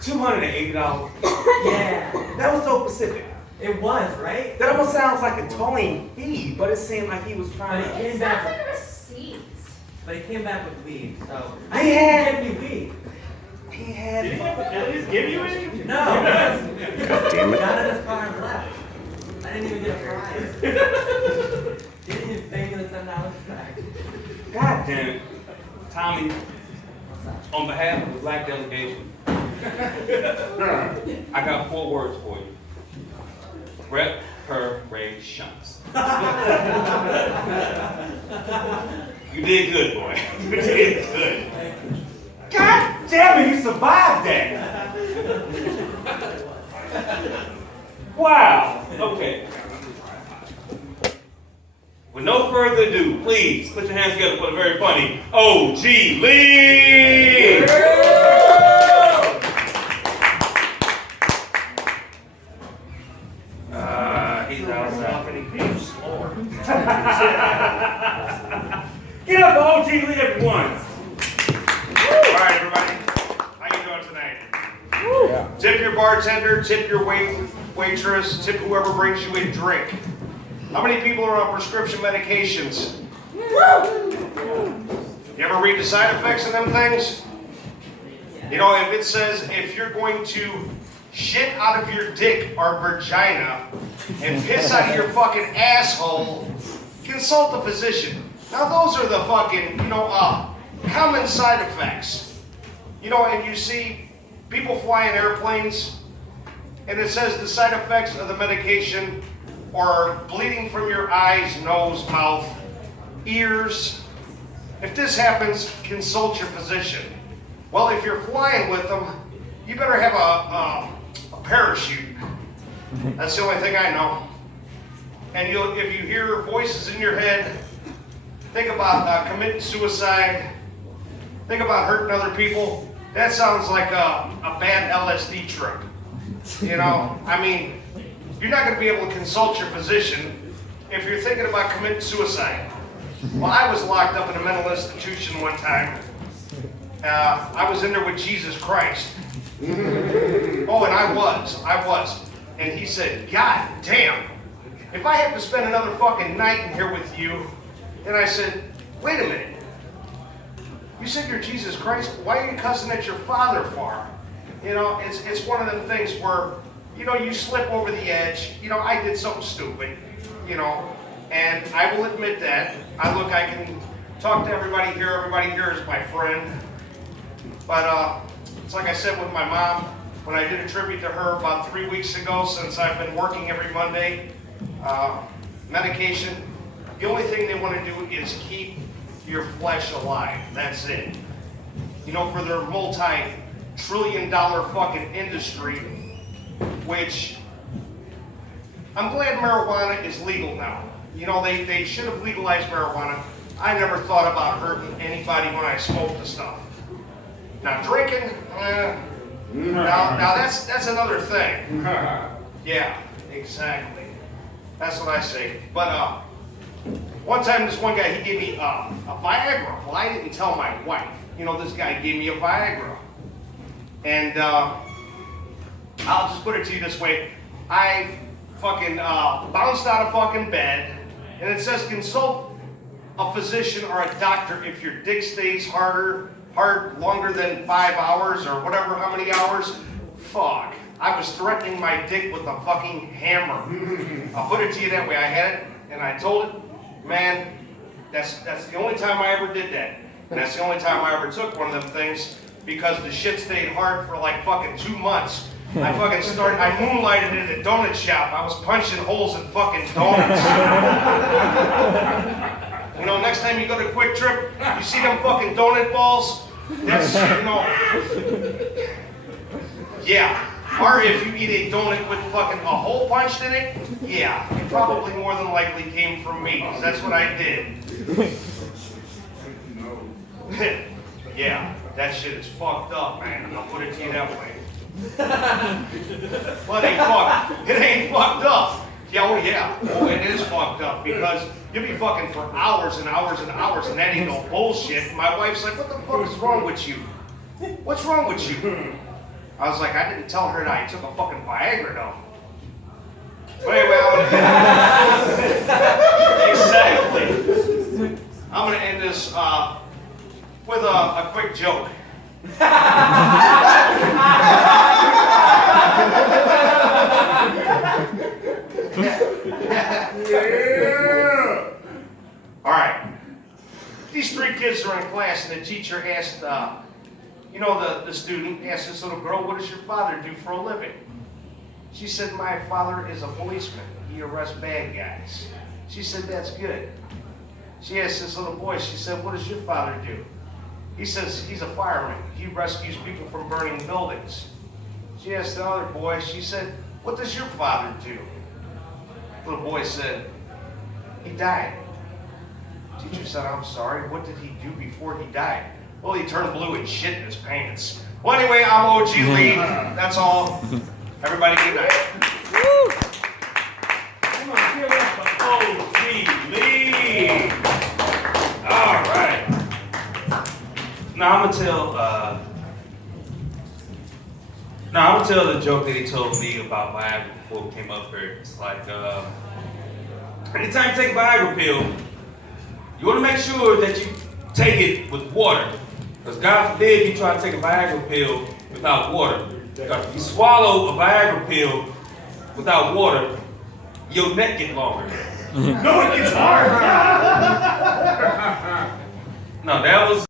$280. Yeah, That was so specific. it was, right? That almost sounds like a towing fee, but it seemed like he was trying But to. he It came sounds back. like a receipt. But he came back with weed, so. I had- He didn't give me weed. He had. Did he at least give you any? No. God damn it. Got in his car and left. I didn't even get a prize. Didn't even pay me the $10 back. God damn it. Tommy, What's up? on behalf of the black delegation, I got 4 words for you. Reparations. You did good, boy. You did good. God damn it, you survived that. Wow. Okay. With no further ado, please put your hands together for the very funny OG Lee. He's outside. Get up for OG Lee, everyone. All right, everybody. How you doing tonight? Tip your bartender, tip your waitress, tip whoever brings you a drink. How many people are on prescription medications? You ever read the side effects of them things? You know, if it says if you're going to shit out of your dick or vagina and piss out of your fucking asshole, consult a physician. Now those are the fucking, common side effects. You know, and you see people fly in airplanes and it says the side effects of the medication are bleeding from your eyes, nose, mouth, ears. If this happens, consult your physician. Well, if you're flying with them, you better have a parachute. That's the only thing I know. And if you hear voices in your head, think about committing suicide, think about hurting other people. That sounds like a bad LSD trip. You know, I mean, you're not going to be able to consult your physician if you're thinking about committing suicide. Well, I was locked up in a mental institution one time. I was in there with Jesus Christ. Oh, and I was. And he said, God damn, if I have to spend another fucking night in here with you. And I said, wait a minute. You said you're Jesus Christ? Why are you cussing at your father for? You know, it's one of them things where, you slip over the edge. I did something stupid, and I will admit that. I can talk to everybody here. Everybody here is my friend. But it's like I said with my mom, when I did a tribute to her about 3 weeks ago, since I've been working every Monday, medication, the only thing they want to do is keep your flesh alive. That's it. For their multi-trillion-dollar fucking industry, which I'm glad marijuana is legal now. They should have legalized marijuana. I never thought about hurting anybody when I smoked the stuff. Now drinking, now that's another thing. Yeah, exactly. That's what I say. But one time this one guy, he gave me a Viagra. Well, I didn't tell my wife. This guy gave me a Viagra. And I'll just put it to you this way. I fucking bounced out of fucking bed, and it says consult a physician or a doctor if your dick stays hard longer than 5 hours or whatever, how many hours. Fuck. I was threatening my dick with a fucking hammer. I'll put it to you that way. I had it, and I told it, man, that's the only time I ever did that. And that's the only time I ever took one of them things, because the shit stayed hard for like fucking 2 months. I moonlighted in a donut shop. I was punching holes in fucking donuts. Next time you go to Quick Trip, you see them fucking donut balls? That's, yeah. Or if you eat a donut with fucking a hole punched in it, yeah, it probably more than likely came from me, because that's what I did. Yeah, that shit is fucked up, man. I'll put it to you that way. Well, it ain't fucked up. Yeah, oh yeah. Oh, it is fucked up, because you'll be fucking for hours and hours and hours, and that ain't no bullshit. My wife's like, what the fuck is wrong with you? What's wrong with you? I was like, I didn't tell her that I took a fucking Viagra though. But anyway, exactly. I'm gonna end this with a quick joke. Yeah. All right. These three kids are in class, and the teacher asked, the student asked this little girl, "What does your father do for a living?" She said, "My father is a policeman. He arrests bad guys." She said, "That's good." She asked this little boy, she said, "What does your father do?" He says, "He's a fireman. He rescues people from burning buildings." She asked the other boy, she said, "What does your father do?" The little boy said, "He died." Teacher said, "I'm sorry, what did he do before he died?" "Well, he turned blue and shit in his pants." Well, anyway, I'm OG Lee. That's all. Everybody, good night. Come on, give it up for OG Lee. All right. Now I'm gonna tell the joke that he told me about Viagra before we came up here. It's like, anytime you take a Viagra pill, you want to make sure that you take it with water. Because God forbid you try to take a Viagra pill without water. Because if you swallow a Viagra pill without water, your neck gets longer. No, it gets hard. No, that was